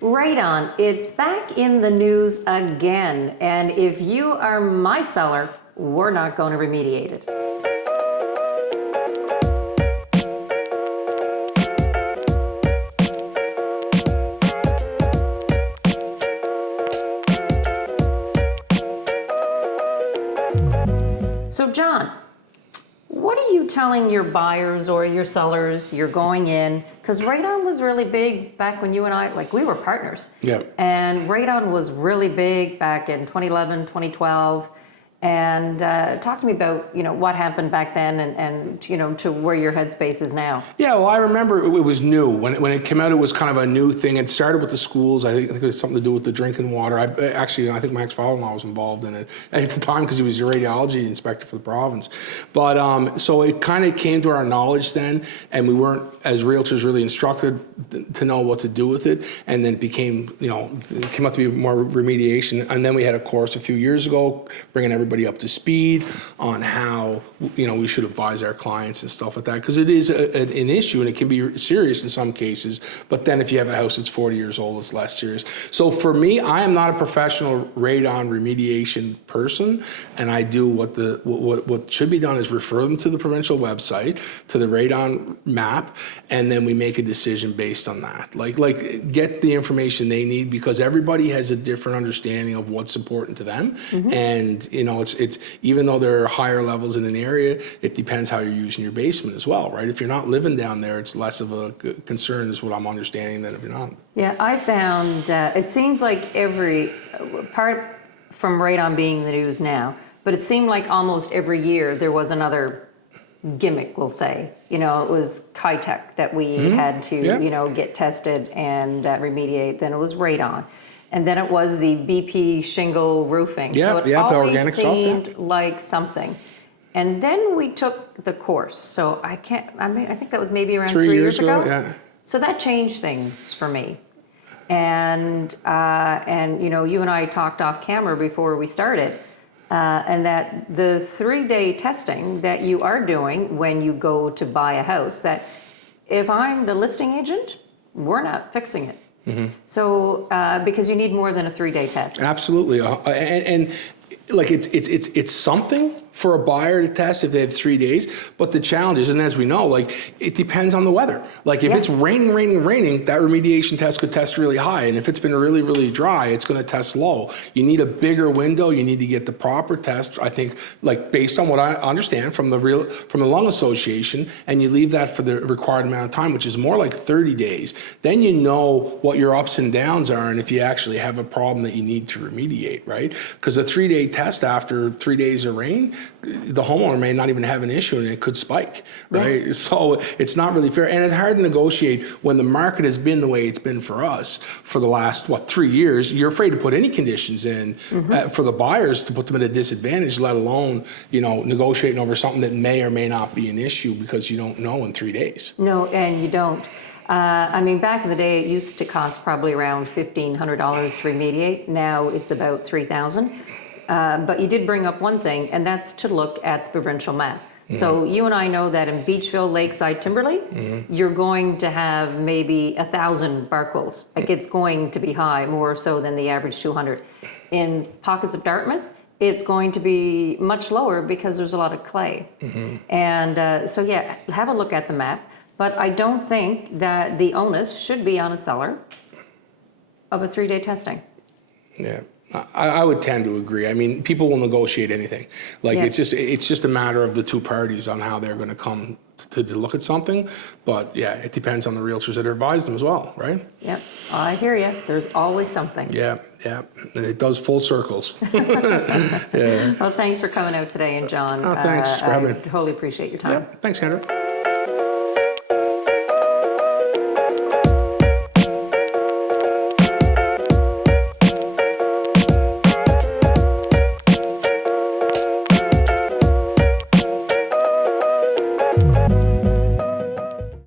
Radon, it's back in the news again, and if you are my seller, we're not going to remediate it. So John, what are you telling your buyers or your sellers you're going in? Because Radon was really big back when you and I, like we were partners. Yeah. And Radon was really big back in 2011, 2012. And talk to me about, what happened back then and to where your headspace is now. Yeah, well, I remember it was new. When it came out, it was kind of a new thing. It started with the schools. I think it was something to do with the drinking water. I think my ex-father-in-law was involved in it at the time because he was the radiology inspector for the province. But so it kind of came to our knowledge then, and we weren't, as realtors, really instructed to know what to do with it. And then it became, it came out to be more remediation. And then we had a course a few years ago, bringing everybody up to speed on how we should advise our clients and stuff like that, because it is an issue and it can be serious in some cases. But then if you have a house that's 40 years old, it's less serious. So for me, I am not a professional radon remediation person, and I do what should be done is refer them to the provincial website, to the radon map, and then we make a decision based on that. Like get the information they need, because everybody has a different understanding of what's important to them. Mm-hmm. And it's even though there are higher levels in an area, it depends how you're using your basement as well, right? If you're not living down there, it's less of a concern, is what I'm understanding, than if you're not. Yeah, I found it seems like every part from radon being in the news now, but it seemed like almost every year there was another gimmick, we'll say. It was ChiTech that we had to, get tested and remediate. Then it was radon. And then it was the BP shingle roofing. So it always seemed like something. And then we took the course. So I think that was maybe around 3 years ago. Yeah. So that changed things for me. And you and I talked off camera before we started, and that the 3-day testing that you are doing when you go to buy a house, that if I'm the listing agent, we're not fixing it. Mm-hmm. So, because you need more than a 3-day test. Absolutely, and like it's something for a buyer to test if they have 3 days. But the challenge is, and as we know, like it depends on the weather. Like if it's raining, that remediation test could test really high, and if it's been really, really dry, it's going to test low. You need a bigger window. You need to get the proper test. I think, like based on what I understand from the Lung Association, and you leave that for the required amount of time, which is more like 30 days. Then you know what your ups and downs are, and if you actually have a problem that you need to remediate, right? Because a 3-day test after 3 days of rain, the homeowner may not even have an issue and it could spike, right? Yeah. So it's not really fair. And it's hard to negotiate when the market has been the way it's been for us for the last, 3 years. You're afraid to put any conditions in for the buyers, to put them at a disadvantage, let alone, negotiating over something that may or may not be an issue because you don't know in 3 days. No, and you don't. Back in the day, it used to cost probably around $1,500 to remediate. Now it's about $3,000. But you did bring up one thing, and that's to look at the provincial map. Mm-hmm. So you and I know that in Beachville, Lakeside, Timberley, you're going to have maybe 1,000 barquils. Like it's going to be high, more so than the average 200. In pockets of Dartmouth, it's going to be much lower because there's a lot of clay. Mm-hmm. And have a look at the map. But I don't think that the onus should be on a seller of a 3-day testing. Yeah. I would tend to agree. People will negotiate anything. It's just a matter of the two parties on how they're going to come to look at something. But yeah, it depends on the realtors that advise them as well, right? Yep, I hear you. There's always something. Yeah, and it does full circles. Yeah. Well, thanks for coming out today, and John. Thanks for having me. I totally appreciate your time. Yeah, thanks, Andrew.